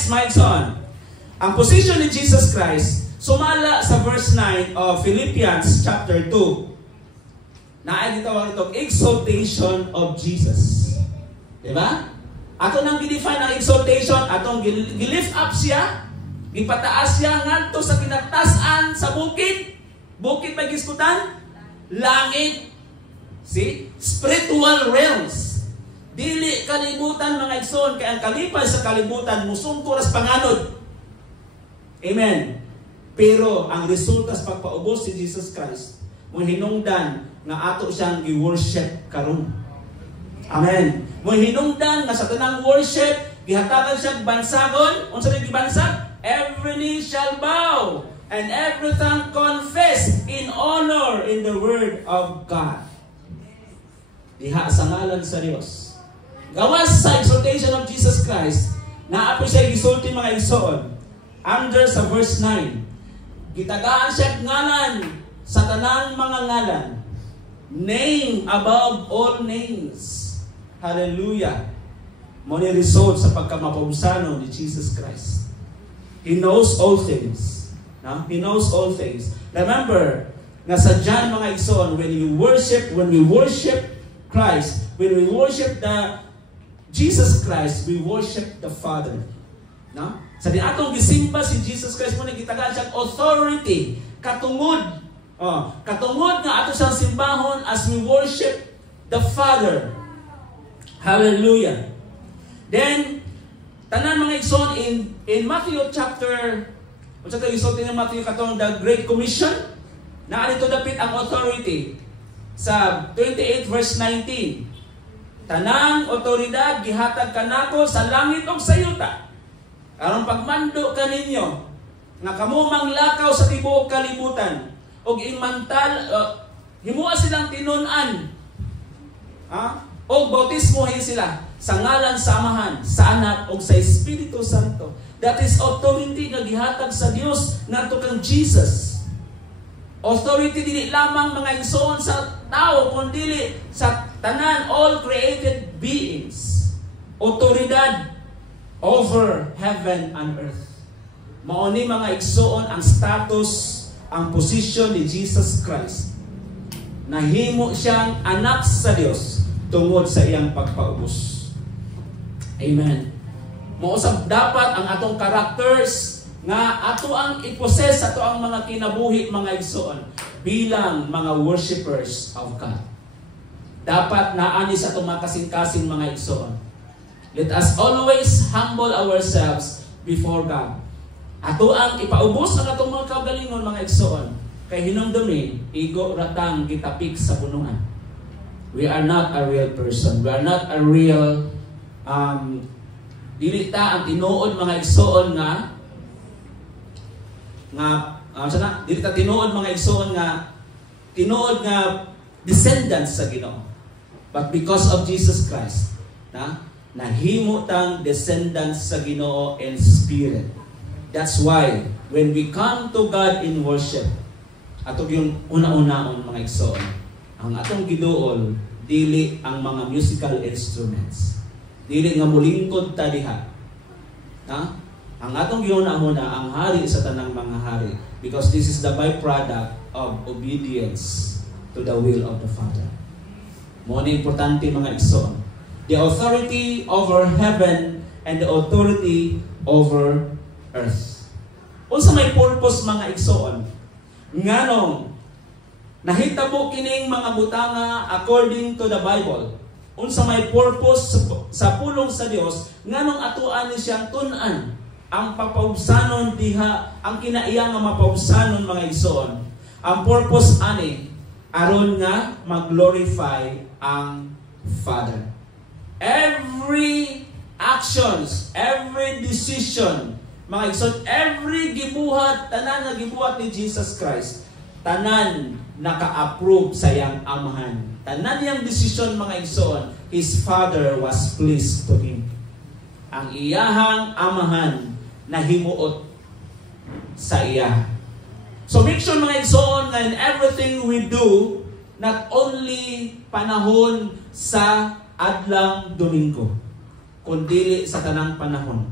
Next, my son. Ang position ni Jesus Christ, sumala sa verse 9 of Philippians chapter 2. Naay gitawag ito, exaltation of Jesus. Diba? Ato nang gidefine ang exaltation, atong gilift up siya, gipataas siya ngadto sa kinatasan sa bukid. Bukid may giskutan? Langit. See? Spiritual realms. Dili kalibutan mga igsoon, kaya ang kalipay sa kalibutan musungko ras panganod. Amen. Pero ang resulta sa pagpaubos si Jesus Christ, mo hinungdan nga ato siyang gi-worship karon. Amen. Mo hinungdan nga sa tanang worship gihatagan siya bansagon. Unsa may gibansag? Every knee shall bow and every tongue confess in honor in the word of God. Diha sa ngalan sa Dios. Gawas sa exaltation of Jesus Christ, naapi siya gisulti mga igsoon. Under sa verse 9, gitagaan siya ngalan sa tanang mga ngalan. Name above all names. Hallelujah. Mo ni result sa pagkamapabusano ni Jesus Christ. He knows all things. No? He knows all things. Remember, nga sa John mga igsoon, when we worship Christ, when we worship Jesus Christ, we worship the Father. No? Sa di atong gisimba si Jesus Christ mo nagitagaan siya authority, katungod. Katungod nga ato siyang simbahon as we worship the Father. Hallelujah. Then tanan mga igsoon in Matthew chapter, unsa tayo isulti ng Matthew katong the Great Commission, naa dito dapit ang authority sa 28 verse 19. Tanang otoridad gihatag kanako sa langit ug sa yuta. Aron pagmando kaninyo nga kamo manglakaw sa tibuok kalibutan ug imantal himua silang tinun-an. Og bautismohin sila sa ngalan sa Amahan, sa Anak ug sa Espiritu Santo. That is authority nga gihatag sa Dios ngadto kang Jesus. Authority dili lamang mga igsoon sa tao kundi sa tanan, all created beings. Otoridad over heaven and earth. Mao ni mga igsoon ang status, ang position ni Jesus Christ. Nahimo siyang anak sa Dios tungod sa iyang pagpaubos. Amen. Mao usab dapat ang atong characters nga ato ang i-possess, ato ang mga kinabuhi mga igsoon bilang mga worshipers of God. Dapat naani sa itong mga kasing-kasing mga igsoon. Let us always humble ourselves before God. Ato ang ipaubos ang atong mga kaugalingon mga igsoon. Kay hinumdumi, igo ratang kitapik sa punuan. We are not a real person. We are not a real dili ta ang tinuod mga igsoon dili ta tinuod mga igsoon nga tinuod nga descendants sa Ginoo. But because of Jesus Christ, nahimo tang descendants sa Ginoo in spirit. That's why when we come to God in worship, ato yung una-unaon mga igsoon, ang atong giduol dili ang mga musical instruments. Dili nga mulingkod ta diha. Ang atong giuna-una ang hari sa tanang mga hari, because this is the byproduct of obedience to the will of the Father. Mo ni importante mga igsoon. The authority over heaven and the authority over earth. Unsa may purpose mga igsoon? Nganong nahitabo kining mga butanga according to the Bible. Unsa may purpose sa pulong sa Dios nganong atuan ni siyang tun-an ang papausanon diha, ang kinaiya nga mapausanon mga igsoon. Ang purpose ani aron nga mag-glorify ang Father. Every actions, every decision, mga igsoon, every gibuhat, tanan nga gibuhat ni Jesus Christ, tanan naka-approve sa iyang amahan. Tanan yang decision mga igsoon, His Father was pleased to Him. Ang iyahang amahan nahimuot sa iya. So make sure mga igsoon na in everything we do, not only panahon sa adlang Domingo, kundi sa tanang panahon.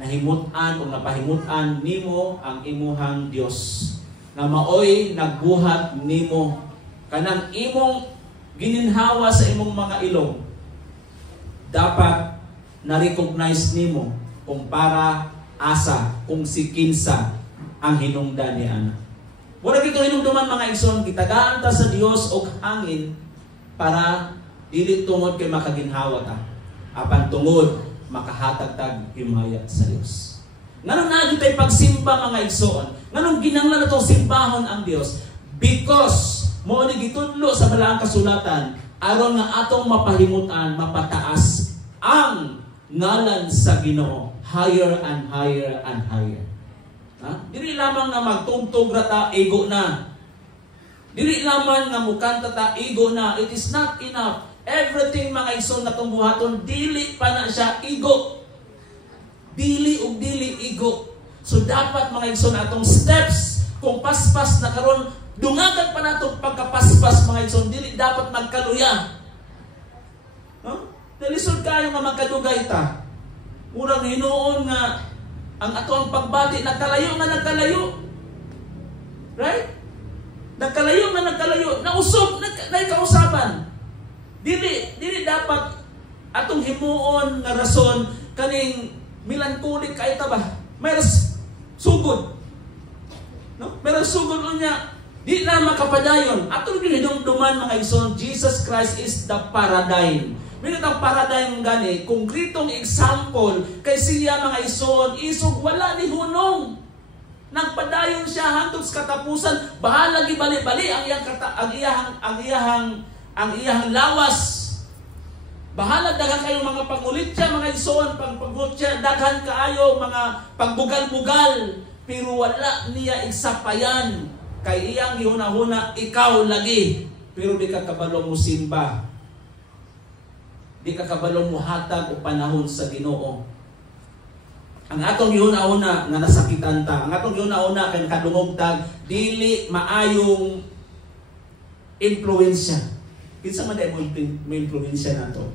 nahimutan o napahimutan nimo ang imuhang Dios nga maoy nagbuhat nimo kanang imong gininhawa sa imong mga ilong. Dapat na-recognize nimo kung para asa, kung si kinsa ang hinungdan ni ana. Wala kito hinungduman mga igsoon, gitagaan ta sa Dios og hangin para dili tungod kay makaginhawa ta, apan tungod makahatag tag himaya sa Dios. Nganong naagi tay pagsimba mga igsoon? Nganong ginanglan natong simbahon ang Dios? Because mo ni gitudlo sa balaang kasulatan aron nga atong mapahimutan, mapataas ang ngalan sa Ginoo, higher and higher and higher. Dili lamang na magtugtog ra ta ego na. Dili lamang nga mukanta ta ego na. It is not enough. Everything mga igsoon natong buhaton dili pa na siya ego. Dili ug dili ego. So dapat mga igsoon atong steps kung paspas na karon dungagan pa natong pagkapaspas mga igsoon, dili dapat magkaluya. Nalisod kayo nga magkadugay ta. Murang hinuon nga ang atong pagbati nagkalayo. Right? Nagkalayo, nausog, naikausapan. Dili dapat atong himuon nga rason kaning melancholic kay ta ba? Meron sugod. No? Meron sugod unya. Di na makapadayon. Atong ginhidumduman mga igsoon, Jesus Christ is the paradigm. Minit ang paradigm gani, konkretong example kay siya mga igsoon, isog wala ni hunong. Nagpadayon siya hangtod sa katapusan, bahala gibali-bali ang iyahang lawas. Bahala daghan kayo mga pangulit siya mga igsoon, pagpagut siya daghan kaayo mga pagbugal-bugal, pero wala niya igsapayan kay iyang gihuna-huna ikaw lagi, pero di ka kabalo mo simba. Di ka kabalo mo hatag o panahon sa Ginoo. Ang atong gihuna-huna nga nasakitan ta, ang atong gihuna-huna kay kadungog tag dili maayong impluwensya. Kinsa man day mo impluwensya nato?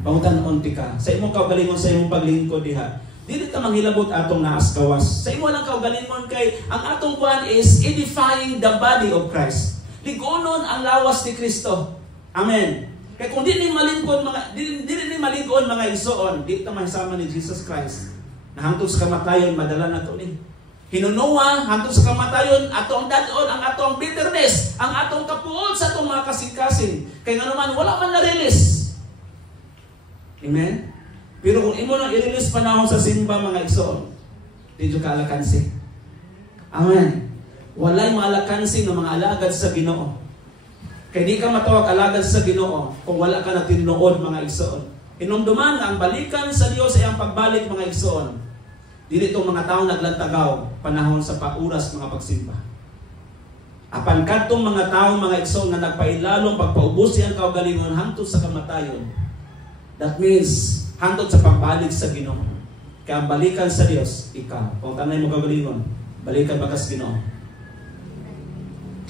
Pangutan-on ti ka. Sa imong kaugalingon sa imong paglingkod diha. Dili ta manghilabot atong naas kawas. Sa imo lang kaugalingon kay ang atong kuan is edifying the body of Christ. Ligunon ang lawas ni Kristo. Amen. Kaya kung di ni malingkod mga igsoon, di ta mahisama ni Jesus Christ. Na hangtod sa kamatayon madala nato ni. Hinunuwa hangtod sa kamatayon atong dadon ang atong bitterness, ang atong kapuol sa atong mga kasing-kasing. Kay nganuman wala man na-release. Amen. Pero kung imo nang i-release panahon sa simba mga igsoon, di jud ka alakansi. Amen. Walay maalakansi ng mga alagad sa Ginoo. Kaya di ka matawag alagad sa Ginoo kung wala ka na tinuod mga igsoon. Hinumduman ang balikan sa Dios ay ang pagbalik mga igsoon. Dili itong mga tao naglantagaw panahon sa pauras mga pagsimba. Apan kadtong mga tao mga igsoon nga nagpailalong pagpaubos ang kaugalingon hangtod sa kamatayon. That means hangtod sa pagbalik sa Ginoo. Kaya ang balikan sa Dios ikaw. Kung tanay mo kaugalingon, balikan ba kas Ginoo?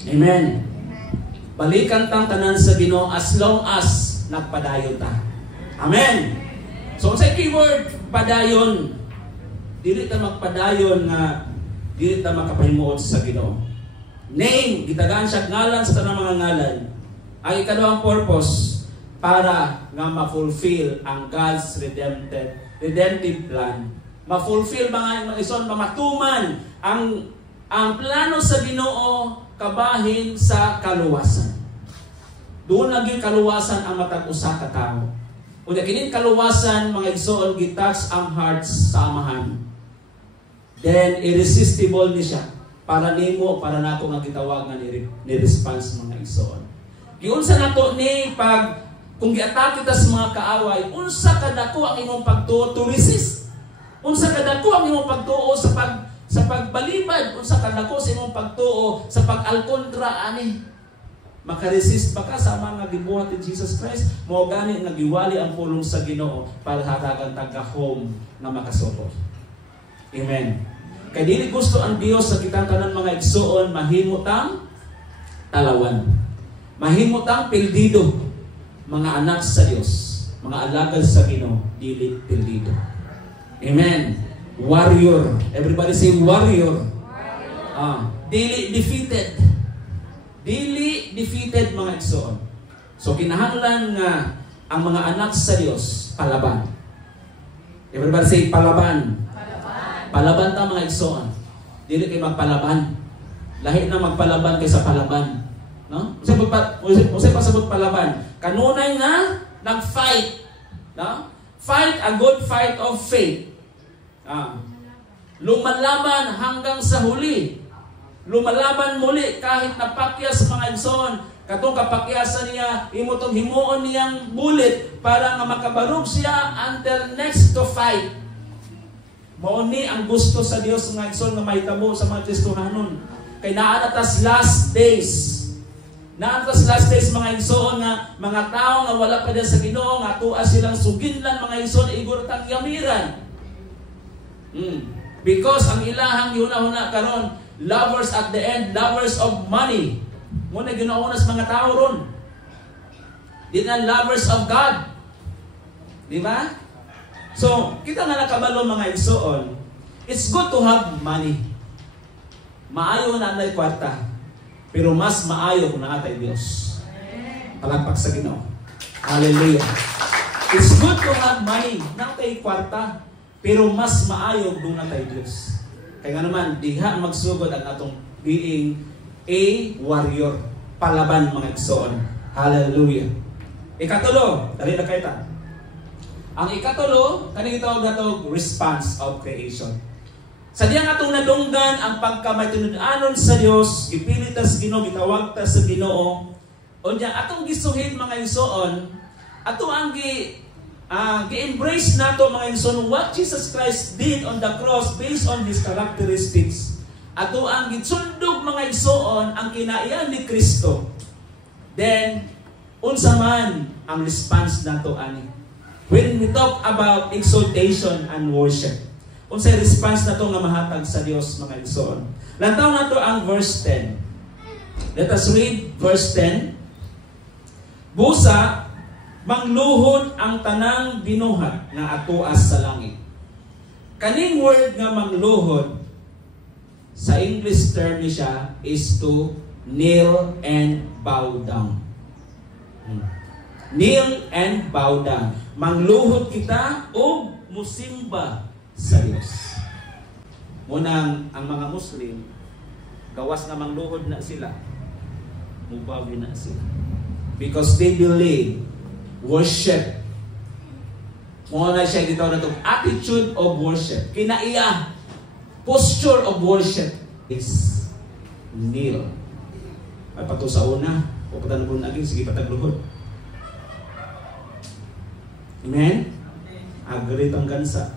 Amen. Balikan tang tanan sa Ginoo as long as nagpadayon ta. Amen. So sa keyword padayon, dili ta magpadayon nga dili ta makapahimuot sa Ginoo. Name, gitagaan siya ngalan sa tanang mga ngalan. Ang ikalawang purpose para nga ma-fulfill ang God's redemptive plan. Ma-fulfill mga ison, mamatuman ang plano sa Ginoo kabahin sa kaluwasan. Doon naging kaluwasan ang matag usa ka tawo. Unya kining kaluwasan mga igsoon gitouch ang hearts sa Amahan. Then irresistible ni siya para nimo para nako nga gitawag nga ni response mga igsoon. Giunsa nato ni pag kung giatake kita sa mga kaaway, unsa kadako ang imong pagtuo to resist? Unsa kadako ang imong pagtuo sa pagbalibad, unsa kadako sa imong pagtuo sa pag-alkontra ani? Makaresist pa ka sa mga gibuhat ni Jesus Christ, mao gani nga giwali ang pulong sa Ginoo para hatagan tagka-home na makasupot. Amen. Kay dili gusto ang Dios sa kitang tanan mga igsoon mahimutang talawan. Mahimutang pildido, mga anak sa Dios, mga alagad sa Ginoo, dili pildido. Amen. Warrior. Everybody say warrior. Dili defeated. Dili defeated mga igsoon. So kinahanglan nga ang mga anak sa Dios palaban. Everybody say palaban. Palaban ta mga igsoon. Dili kay magpalaban. Lahi na magpalaban kaysa palaban. No? Usay pasabot palaban. Kanunay nga nag-fight. No? Fight a good fight of faith. Lumalaban hanggang sa huli. Lumalaban muli kahit napakyas mga igsoon. Katong kapakyasan niya, imutong himuon niyang bulit para nga makabarog siya until next to fight. Mauni ang gusto sa Dios nga igsoon nga mahitabo sa mga Kristohanon. Kay naanatas last days. Naanatas last days mga igsoon nga mga tao nga wala pa din sa Ginoo nga tuwa silang suginlan mga igsoon igurtang yamiran. Because ang ilahang yuna-huna karon, lovers at the end, lovers of money. Muna ginaunas mga tao ron. Di na lovers of God. Di ba? So, kita nga nakabalo mga igsoon, it's good to have money. Maayo na natay kwarta. Pero mas maayo kung natay Dios. Palagpak sa Ginoo. Hallelujah. It's good to have money. Natay kwarta. Pero mas maayo kung natay Dios. Kaya nga naman, diha magsugod ang atong being a warrior. Palaban mga igsoon. Hallelujah. Ikatulo, dali na kaita. Ang ikatulo, kanang gitawag natog response of creation. Sa diyang atong nadunggan ang pagkamay-tunod-anon sa Dios, ipilitas Ginoo, gitawag ta sa Ginoo. O diyan atong gisuhin mga igsoon, ato ang gi-embrace nato mga igsoon what Jesus Christ did on the cross based on His characteristics. Ato ang gitsundog mga igsoon ang kinaiyan ni Kristo. Then, unsa man ang response nato ani? When we talk about exaltation and worship, unsay response nato nga mahatag sa Dios mga igsoon? Lantaw nato ang verse 10. Let us read verse 10. Busa mangluhod ang tanang binuhat nga atuas sa langit. Kaning word nga mangluhod, sa English term ni siya is to kneel and bow down. Kneel and bow down. Mangluhod kita o musimba sa Diyos. Munang ang mga Muslim, gawas nga mangluhod na sila, mubawi na sila. Because they believe worship. Muna siya dito na itong attitude of worship. Kinaiya. Posture of worship is kneel. Ay pato sa una, o patanong aging, sige patagluhod. Amen? Agrit ang gansa.